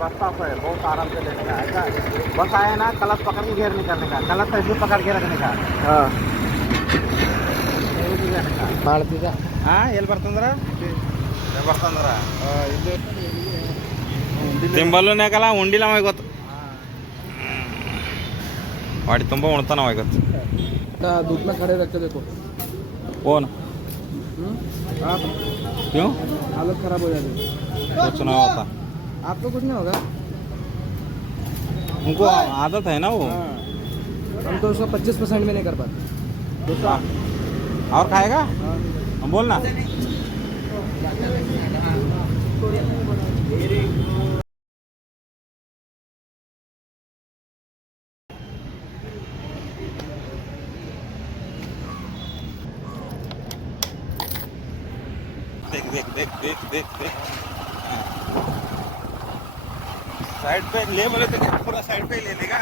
Bus stop है, बहुत आराम से लेने का। ऐसा बस आए ना, कलश पकड़ के घेर नहीं करने का, कलश ऐसे पकड़ के रखने का। ಹಾಂ ಮಾಡ್ತಿದ್ದ ಎಲ್ಲಿ ಬರ್ತಂದ್ರ ಬರ್ತಂದ್ರ ತಿಂಬಲ್ಲೂನಾಗಲ್ಲ ಉಂಡಿಲ್ಲ ಅವ ಗೊತ್ತು ವಾಡಿ ತುಂಬ ಉಣ್ತಾನ ಅವ ಗೊತ್ತು धूप में खड़े रखे देखो कौन आप क्यों हालत खराब हो जाती है। कुछ नहीं होता आपको कुछ नहीं होगा। उनको आदत है ना वो। हम तो उसको 25% में नहीं कर पाते। और खाएगा हम बोलना देख देख देख देख देख देख साइड पे ले बोले तो पूरा साइड पे ही ले लेगा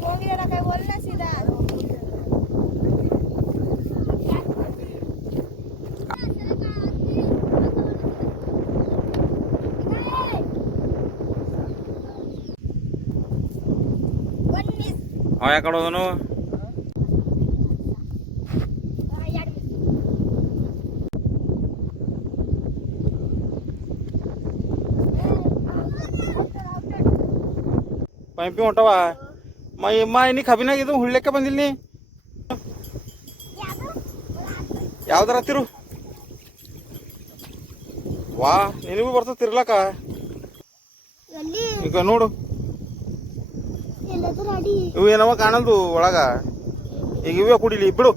फोन लेना क्या बोलना सीधा हाँ याकड़ होदनु ಪೈಪಿ ಹೊಂಟವ ಇನ್ನಿ ಕಬಿನಾಗ ಇದು ಹುಳ್ಳೆಕ್ಕೆ ಬಂದಿಲ್ಲ ನೀ ಯಾವ್ದಾರ ಹತ್ತಿರು ವಾ ನಿನಗೂ ಬರ್ತದ ತಿರ್ಲಕ್ಕ ಈಗ ನೋಡು ಇವು ಏನವ ಕಾಣಲ್ದು ಒಳಗ ಈಗ ಇವೇ ಕುಡಿಲಿ ಬಿಡು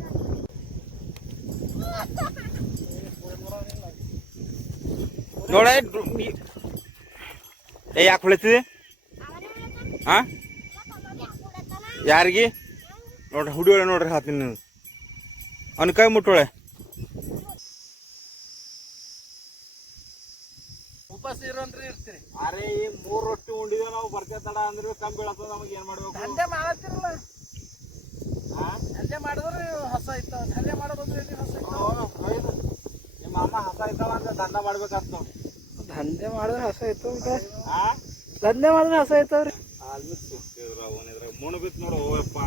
ನೋಡ ಯಾಕೆ ಹೊಳಿತಿದೆ ಹಾ ಯಾರಿಗೆ ನೋಡ್ರಿ ಹುಡಿಯೋಳೆ ನೋಡ್ರಿ ಹಾತೀನಿ ನೀವು ಅವನ ಕೈ ಮುಟ್ಟೋಳೆ ಉಪವಾಸ ಇರೋನ್ರಿ ಇರ್ತೀರಿ ಅರೆ ಈ 3 ರೊಟ್ಟಿ ಉಂಡಿದೇವ್ ನಾವು ಬರ್ಕೆ ತಡ ಅಂದ್ರೆ ಕಮ್ಮಿ ಬೀಳತ್ತದ ನಮಗೆ ಏನ್ ಮಾಡ್ಬೇಕು ದಂಧೆ ಮಾಡತ್ತಿರಲ್ಲ ದಂಧೆ ಮಾಡಿದ್ರೆ ಹೊಸ ಇತ್ತು ದಂಧೆ ಮಾಡೋದಂದ್ರೆ ಹೊಸ ಇತ್ತು ನಿಮ್ಮ ಅಮ್ಮ ಹಸ ಇದ್ದಾವ ಅಂದ್ರೆ ದಂಡ ಮಾಡ್ಬೇಕಂತ ನೋಡಿ ದಂಧೆ ಮಾಡಿದ್ರೆ ಹೊಸ ಇತ್ತು ದಂಧೆ ಮಾಡಿದ್ರೆ ಹೊಸ ಇತ್ತವ್ರಿ ಮುಣ ಬಿತ್ತು ನೋಡು ಓಯಪ್ಪ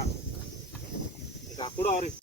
ಈಗ ಹಾಕೊಡು ಅವ್ರಿಗೆ